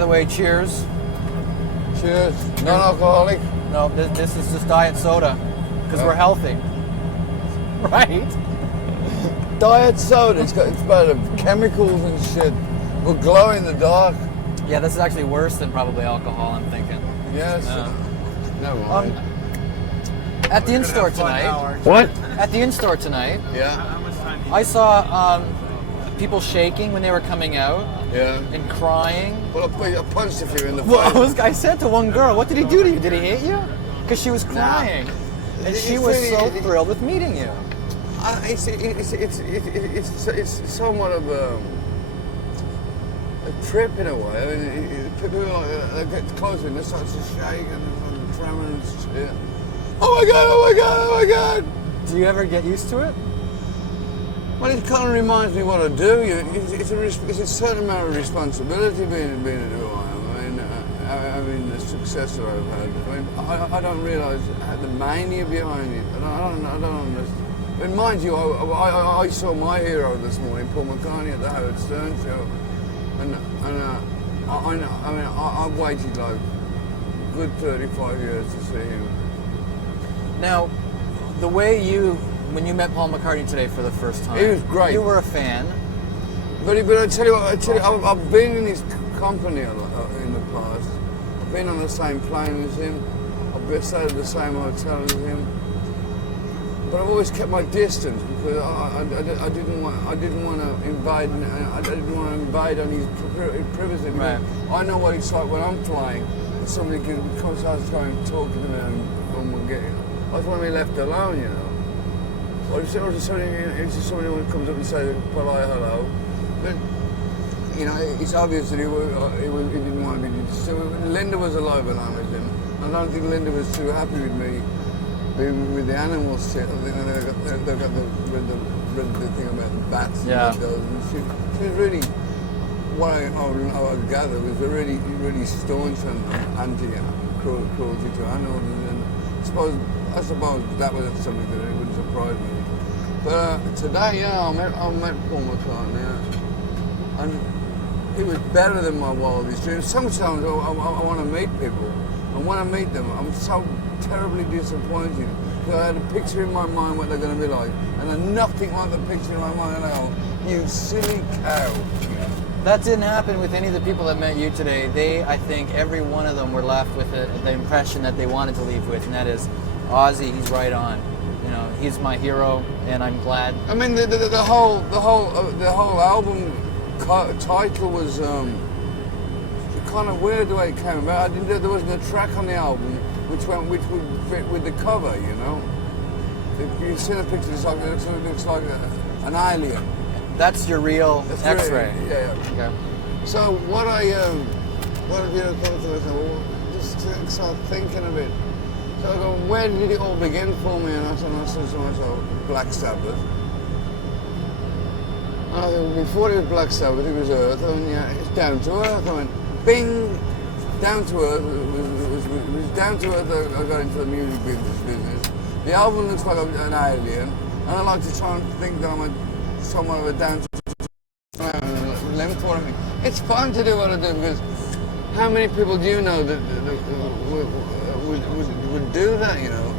the way, cheers. Cheers. Non-alcoholic. No, this is just diet soda, because we're healthy. Right? Diet soda. It's about chemicals and shit. Will glow in the dark. Yeah, this is actually worse than probably alcohol, I'm thinking. Yes. Never mind. At the in-store tonight. What? At the in-store tonight. Yeah. I saw people shaking when they were coming out. Yeah. And crying. Well, I punched a few in the face. Well, I said to one girl, "What did he do to you? Did he hit you?" Because she was crying, and she was so thrilled with meeting you. It's somewhat of a trip in a way. I mean, people get closer and they start to shake and tremor and shit. Oh my god! Oh my god! Oh my god! Do you ever get used to it? Well, it kind of reminds me what I do. It's a certain amount of responsibility being who I am. I mean, the success that I've had. I don't realise the mania behind it. I don't understand. And mind you, I saw my hero this morning, Paul McCartney, at the Howard Stern show, and I've waited like a good 35 years to see him. Now, the way when you met Paul McCartney today for the first time, he was great. You were a fan. But I tell you what, I've been in his company a lot in the past. I've been on the same plane as him. I've stayed at the same hotel as him. But I've always kept my distance because I didn't want to invade. I didn't want to invade on his privacy. Right. I know what it's like when I'm flying. Somebody comes out trying to talk to me and we'll get. I just want to be left alone, you know. Or if somebody who comes up and says a polite hello, but you know, it's obvious that he didn't want to be. So Linda was alive when I was in. I don't think Linda was too happy with me with the animals shit. I think they got the thing about the bats and those. And she was really, what I gather, was a really staunch and anti-cruelty to animals. And I suppose that was something that wouldn't surprise me. But today, I met Paul McCartney, and he was better than my wildest dreams. Sometimes I want to meet people, and when I meet them, I'm so terribly disappointed because I had a picture in my mind what they're going to be like, and they're nothing like the picture in my mind. And I go, "You silly cow." That didn't happen with any of the people that met you today. I think every one of them were left with the impression that they wanted to leave with, and that is, Ozzy, he's right on. You know, he's my hero, and I'm glad. I mean, the whole album title was kind of weird the way it came about. There wasn't a track on the album which would fit with the cover. You know, if you see the picture, it looks like an alien. That's your real X-ray. Really, yeah. Okay. So what have you thought to myself? Just start thinking of it. So I go, where did it all begin for me? And I said to myself, Black Sabbath. And I think before it was Black Sabbath, it was Earth. I mean, yeah, it's down to Earth. I went, bing, down to Earth. It was down to Earth. I got into the music business. The album looks like an alien, and I like to try and think that I'm somewhat of a down to length for me. It's fun to do what I do because how many people do you know that would do that? You know,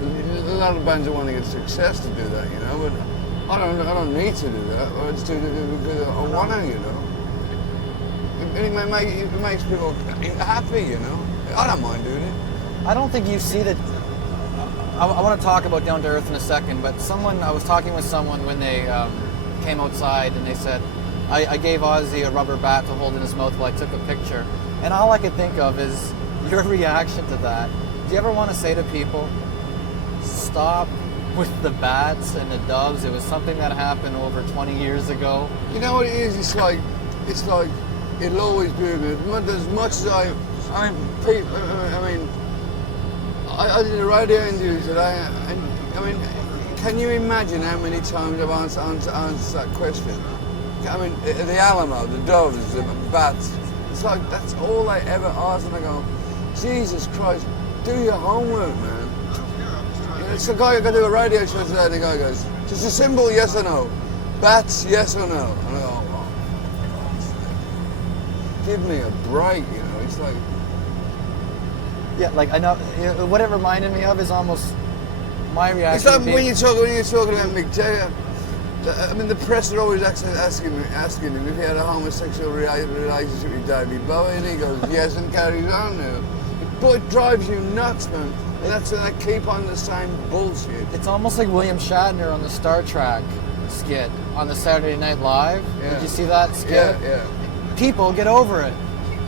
a lot of bands that want to get success to do that. You know, but I don't need to do that. I just do it because I want to. You know, and it makes people happy. You know, I don't mind doing it. I don't think you see that. I want to talk about Down to Earth in a second, but I was talking with someone when they came outside and they said, I gave Ozzy a rubber bat to hold in his mouth while I took a picture. And all I could think of is your reaction to that. Do you ever want to say to people, stop with the bats and the doves? It was something that happened over 20 years ago. You know what it is? It's like it'll always be as much as I did a radio interview today, and I mean, can you imagine how many times I've answered that question? I mean, the Alamo, the doves, the bats, it's like that's all they ever ask, and I go, Jesus Christ, do your homework, man. You know, it's a guy who got to do a radio show today, and the guy goes, just a simple yes or no. Bats, yes or no? And I go, give me a break, you know. It's like, Yeah, like I know what it reminded me of is almost my reaction. it's like would be- when you're talking about Mick Jagger. I mean, the press are always asking him if he had a homosexual relationship with David Bowie, and he goes yes and carries on now. But it drives you nuts, man. And that's why they keep on the same bullshit. It's almost like William Shatner on the Star Trek skit on the Saturday Night Live. Yeah. Did you see that skit? Yeah. People, get over it.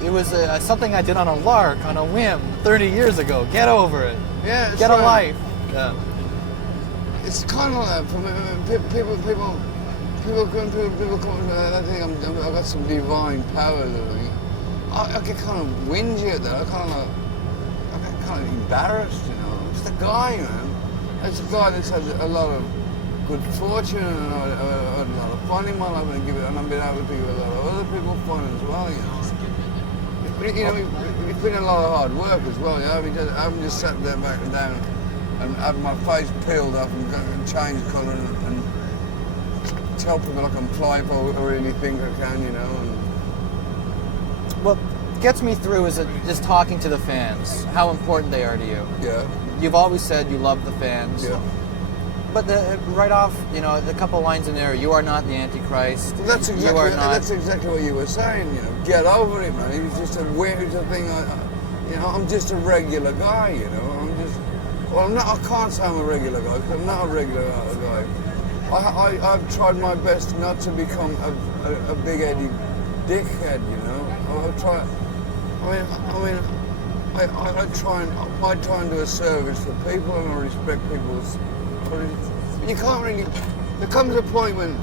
It was something I did on a lark, on a whim, 30 years ago. Get over it. Yeah, it's Get a right. life. Yeah. It's kind of like that for me. People come. I think I've got some divine powers. I get kind of whingy at that. I get kind of embarrassed, you know. I'm just a guy, man. It's a guy that's had a lot of good fortune and a lot of fun in my life, and I've been able to give a lot of other people fun as well, you know. It's been a lot of hard work as well, you know. I haven't just sat there back and down and have my face peeled off and change colour and tell people I can fly if I really think I can, you know. And What gets me through is just talking to the fans, how important they are to you. yeah, You've always said you love the fans. yeah. But right off, you know, a couple lines in there, you are not the Antichrist. Well, that's You are not. exactly what you were saying, you know. Get over it, man. It was just a weird thing. You know, I'm just a regular guy, you know. I can't say I'm a regular guy, because I'm not a regular guy. I've tried my best not to become a big-headed dickhead, you know. I try and do a service for people, and I respect people's. You can't really. There comes a point when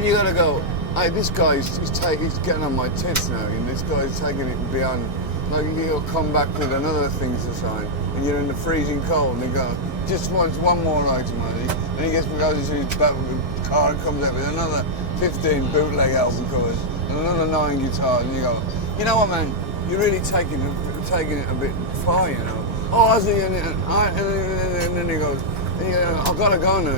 you gotta go. Hey, this guy's he's getting on my tits now, and this guy's taking it beyond. Like he'll come back with another thing to sign, and you're in the freezing cold, and they go, just wants one more night of money, and he goes into his back with the car and comes out with another 15 bootleg album covers and another 9 guitars, and you go, you know what, man, you're really taking it a bit far, you know. Oh, Ozzy, and then he goes, I've got to go now.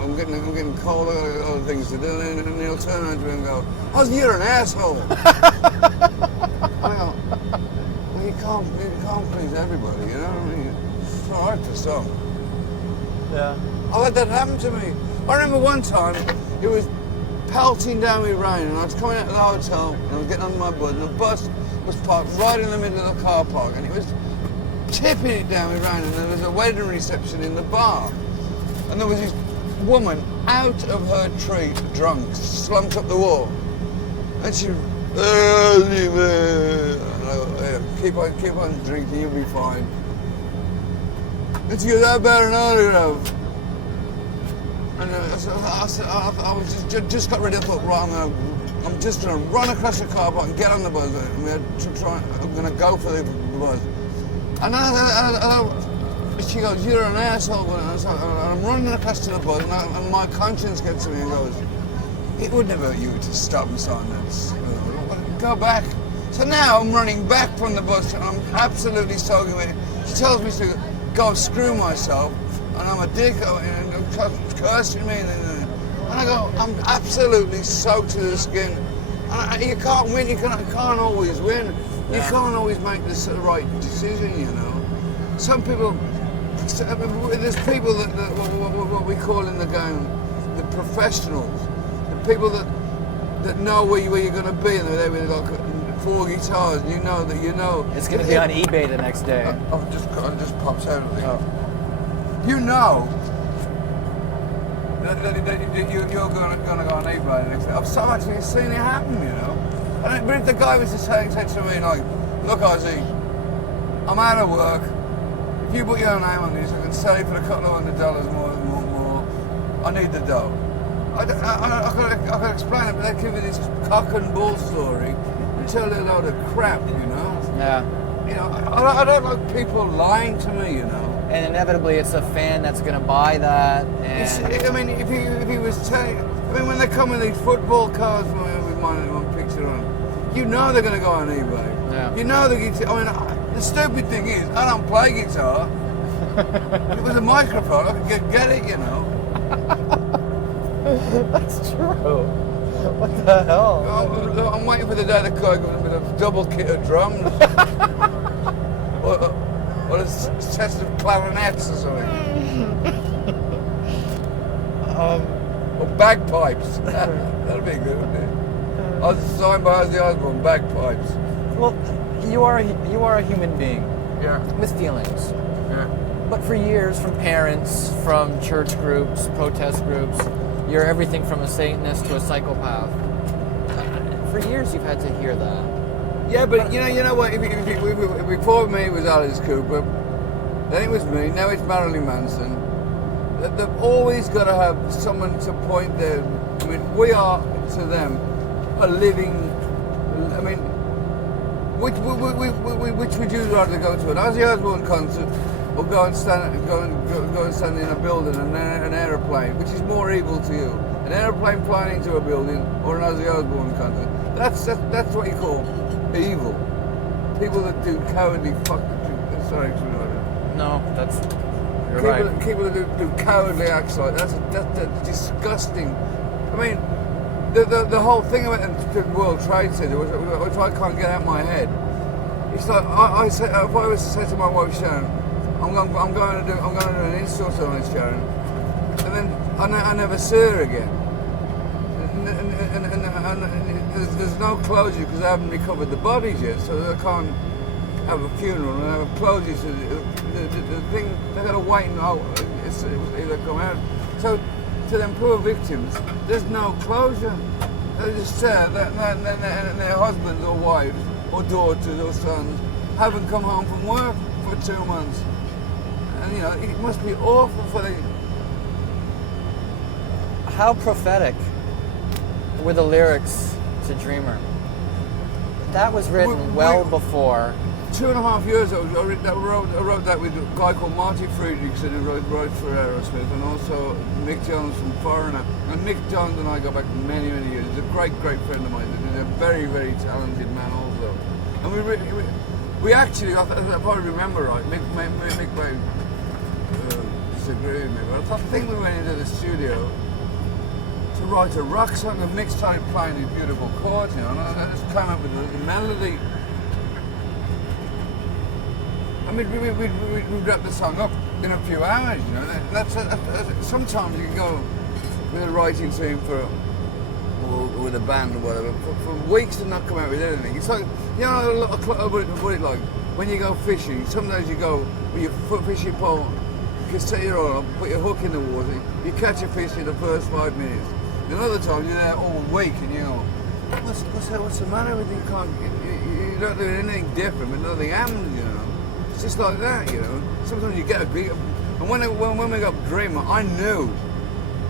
I'm getting cold. I've got other things to do. And he'll turn around to me and go, Ozzy, you're an asshole. I go, well, you can't please everybody, you know what I mean? It's all right for some. Yeah. I let that happen to me. I remember one time, it was pelting down with rain, and I was coming out of the hotel, and I was getting on my bus, and the bus was parked right in the middle of the car park, and it was tipping it down with rain, and there was a wedding reception in the bar. And there was this woman out of her tree, drunk, slumped up the wall. And she, Ozzy, man. And I go, yeah, keep on drinking, you'll be fine. And she goes, I better not, you know. And I was just got ready, I thought, right, I'm just going to run across the car park and get on the bus. And I'm going to go for the bus. And she goes, you're an asshole. And I'm running across to the bus, and my conscience gets to me and goes, it would never hurt you to stop and sign that. Go back. So now I'm running back from the bus, and I'm absolutely soaking with it. She tells me to go screw myself, and I'm a dick, and cursing me. And I go, I'm absolutely soaked to the skin. And you can't win, you can't always win. You can't always make the right decision, you know. Some people, there's people that what we call in the game, the professionals, the people that know where you're going to be, and they're there with like 4 guitars, and you know It's going to be on eBay the next day. I just pops out of the You know that you're going to go on eBay the next day. I've so actually seen it happen, you know. And but if the guy was just saying to me, like, look, Ozzy, I'm out of work. If you put your name on this, I can sell it for $200 more. I need the dough. I can explain it, but they give me this cock and bull story and tell you a load of crap, you know. Yeah. You know, I don't like people lying to me, you know. And inevitably, it's a fan that's going to buy that. And I mean, if he was telling, I mean, when they come with these football cards with my picture on, you know they're going to go on eBay. Yeah. You know the guitar. I mean, the stupid thing is, I don't play guitar. If it was a microphone, I could get it, you know. That's true. What the hell? I'm waiting for the day that guy goes with a double kit of drums. or a set of clarinets or something. Or bagpipes. That'd be good, wouldn't it? I was designed by Ozzy Osbourne, bagpipes. Well, you are a human being. Yeah. With feelings. Yeah. But for years, from parents, from church groups, protest groups, you're everything from a Satanist to a psychopath. For years, you've had to hear that. Yeah, but you know what? Before me it was Alice Cooper, then it was me. Now it's Marilyn Manson. They've always got to have someone to point them. I mean, we are to them a living. I mean, which would you rather go to, an Ozzy Osbourne concert, or go and stand in a building and an aeroplane? Which is more evil to you, an aeroplane flying into a building or an Ozzy Osbourne concert? That's what you call evil. People that do cowardly sorry, No, that's you're right. People that do cowardly acts like that's disgusting. I mean, the whole thing about the World Trade Center, which I can't get out of my head. It's like I say, if I was to say to my wife Sharon, I'm going to do an install on this, Sharon, and then I never see her again. And there's no closure because I haven't recovered the bodies yet, so I can't have a funeral and have closure. So the thing, they've got to wait and it'll come out. So to them poor victims, there's no closure. They just say that and their husbands or wives or daughters or sons haven't come home from work for 2 months. And you know, it must be awful for the... How prophetic were the lyrics to Dreamer? That was written well before. 2.5 years ago, I wrote that with a guy called Marty Friedrichsen, who wrote for Aerosmith, and also Mick Jones from Foreigner. And Mick Jones and I go back many, many years. He's a great friend of mine. He's a very, very talented man also. And we actually, I probably remember right, Mick may disagree with me, but I think we went into the studio to write a rock song, and Mick started playing these beautiful chords, you know, and I just came up with the melody. I mean, we wrapped the song up in a few hours, you know. That's sometimes you can go with a writing team or with a band or whatever for weeks and not come out with anything. It's like, you know, what it like when you go fishing. Sometimes you go with your fishing pole, you can set your oil up, put your hook in the water, you catch a fish in the first 5 minutes. And other times you're there all week and you go, what's the matter with you? You're not doing anything different, but nothing happens, you know. It's just like that, you know. Sometimes you get a big... And when we got Dreamer, I knew.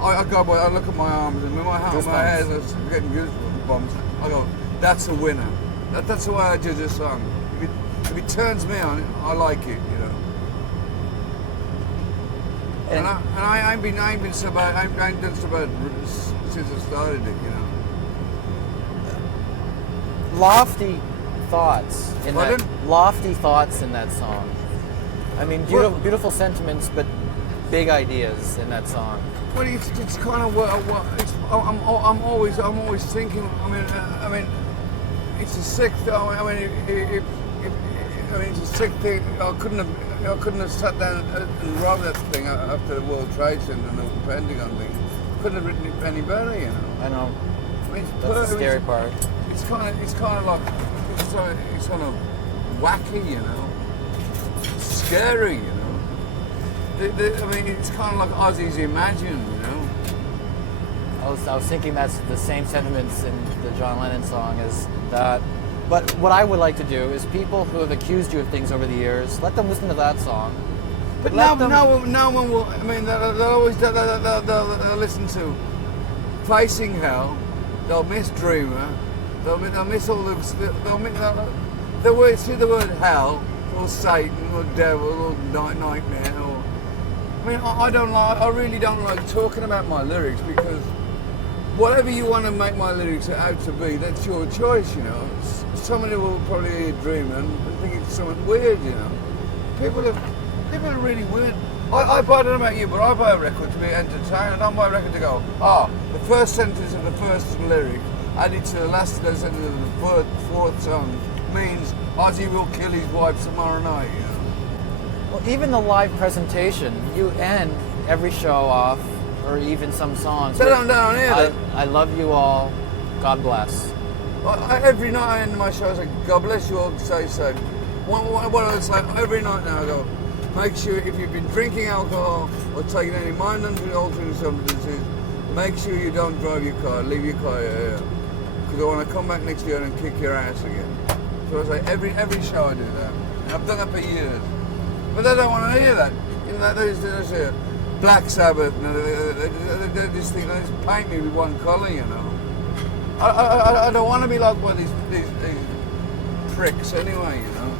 I look at my arms and my head was getting goosebumps. I go, that's a winner. That's the way I judge a song. If it turns me on, I like it, you know. And I ain't been so bad. I ain't done so bad since I started it, you know. Lofty thoughts in Pardon? that. Lofty thoughts in that song. I mean, beautiful sentiments, but big ideas in that song. Well, it's kind of what I'm always thinking. I mean, it's a sick. I mean, it's a sick thing. I couldn't have sat down and robbed that thing after the World Trade Center and the Pentagon thing. Couldn't have written it any better, you know. I know. I mean, That's the scary part. It's kind of like it's kind of wacky, you know. Scary, you know. I mean, it's kind of like Ozzy's Imagine, you know. I was thinking that's the same sentiments in the John Lennon song as that. But what I would like to do is people who have accused you of things over the years, let them listen to that song. But no one will. I mean, they'll listen to Facing Hell. They'll miss Dreamer. They'll miss all the. See the word hell or Satan or devil or nightmare. I mean, I really don't like talking about my lyrics because whatever you want to make my lyrics out to be, that's your choice, you know. Somebody will probably hear Dreamer and think it's something weird, you know. People are really weird. I buy, I don't know about you, but I buy a record to be entertained. I don't buy a record to go, the first sentence of the first lyric added to the last sentence of the fourth song means Ozzy will kill his wife tomorrow night, you know. Well, even the live presentation, you end every show off, or even some songs. They don't down here. I love you all. God bless. Every night I end my show, I say, God bless you all, stay safe. What it's like every night now, I go, make sure if you've been drinking alcohol or taking any mind-altering substances, make sure you don't drive your car, leave your car here. Because I want to come back next year and kick your ass again. So I say, every show I do that. And I've done that for years. But they don't want to hear that. You know, they say, Black Sabbath, you know, they just think, they just paint me with one colour, you know. I don't want to be like one of these pricks anyway, you know.